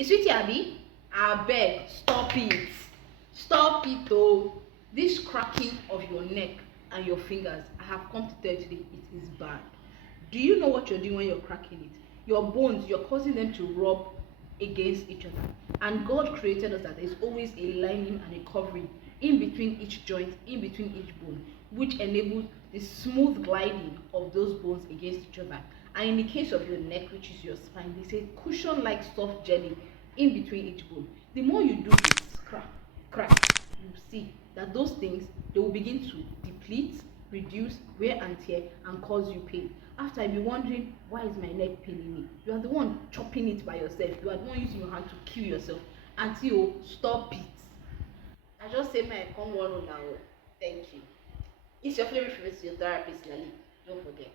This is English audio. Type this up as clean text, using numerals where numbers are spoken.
You sweetie abi? Abeg, stop it. Stop it oh. This cracking of your neck and your fingers, I have come to tell you today, it is bad. Do you know what you're doing when you're cracking it? Your bones, you're causing them to rub against each other. And God created us that there's always a lining and a covering in between each joint, in between each bone, which enables the smooth gliding of those bones against each other. And in the case of your neck, which is your spine, there's a cushion-like soft jelly in between each bone. The more you do this, crack, crack, you see that those things, they will begin to deplete, reduce, wear and tear, and cause you pain. After you'll be wondering, why is my neck paining me? You are the one chopping it by yourself. You are the one using your hand to kill yourself. Until stop it. I just say my come one now. Thank you. It's your favorite physiotherapist, Lali. Don't forget.